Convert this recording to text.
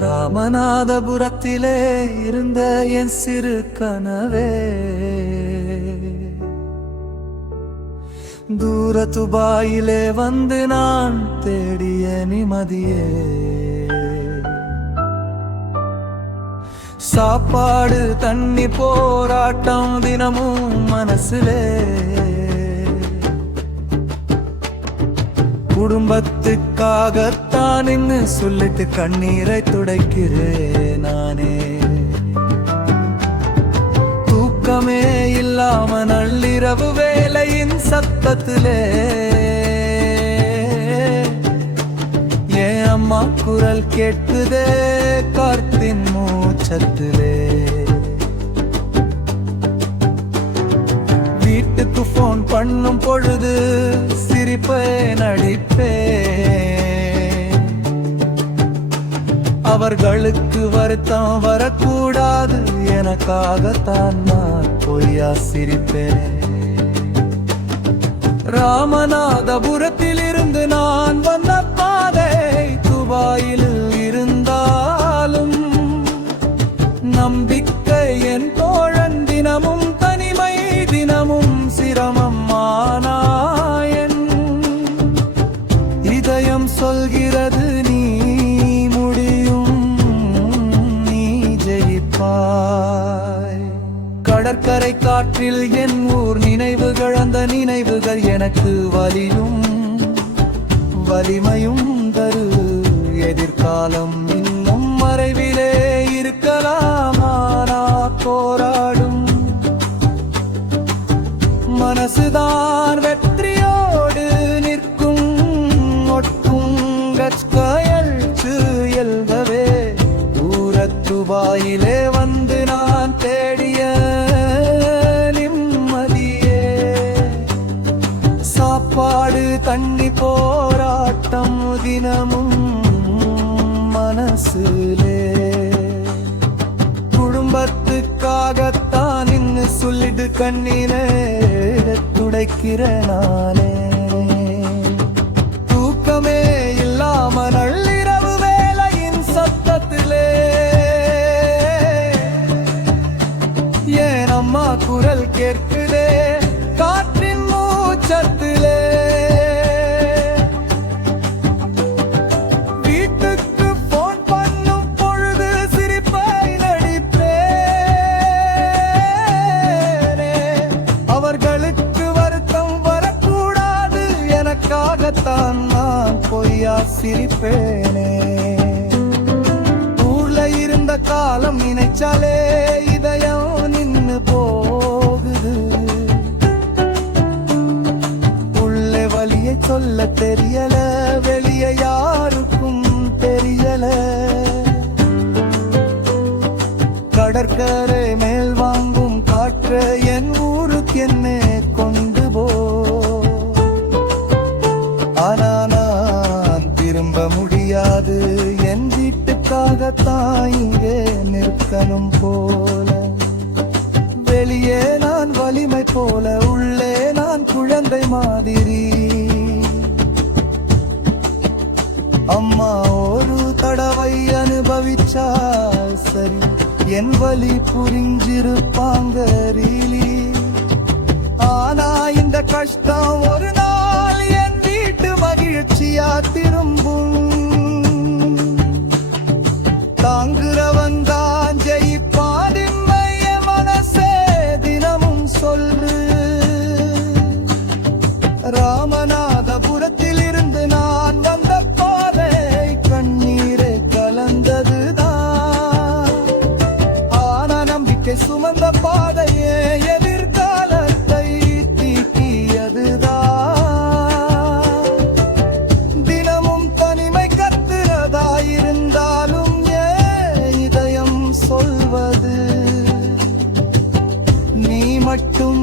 ராமநாதபுரத்திலே இருந்த என் சிறு கனவே. தூர துபாயிலே வந்து நான் தேடிய நிமதியே. சாப்பாடு தண்ணி போராட்டம் தினமும் மனசுலே. குடும்பத்துக்காகத்தான் இன்னு சொல்லிட்டு கண்ணீரை துடைக்கிறேன் நானே. தூக்கமே இல்லாம நள்ளிரவு வேலையின் சத்தத்திலே. என் அம்மா குரல் கேட்குதே கார்த்தின் மூச்சத்திலே. வீட்டுக்கு போன் பண்ணும் பொழுது சிரிப்பேன் அவர்களுக்கு வருத்தம் வரக்கூடாது. எனக்காகத்தான் நான் பொய்யா சிரிப்பேன் ராமநாதபுரத்தில் இருந்து நான் கடற்கரை காற்றில் என் ஊர் நினைவுகள் அந்த நினைவுகள் எனக்கு வலியும் வலிமையும் தரு. எதிர்காலம் இன்னும் மறைவிலே இருக்கலாம் ஆனா போராடும். மனசுதான் வெற்றியோடு நிற்கும் ஒட்டும் கயல்ச்சு சாப்பாடு போராட்டம் தினமும் மனசுலே. குடும்பத்துக்காகத்தான் இன்னு சொல்லிட்டு கண்ணீரை துடைக்கிற நானே. தூக்கமே சிரிப்பேனே. ஊர்ல இருந்த காலம் நினைச்சாலே இதயம் நின்னு போகுது. உள்ளே வழியை சொல்ல தெரியல வெளியே யாருக்கும் தெரியல. கடற்கரை மேல் வாங்கும் காற்று என் ஊருக்கு என்ன கொண்டு போ. ஆனா முடியாது என் வீட்டுக்காகத்தான் இங்கே நிற்கணும் போல. வெளியே நான் வலிமை போல உள்ளே நான் குழந்தை மாதிரி. அம்மா ஒரு தடவை அனுபவிச்சா சரி என் வலி புரிஞ்சிருப்பாங்க ரீலி ஆனா இந்த கஷ்டம் ஒரு நாள் மட்டும்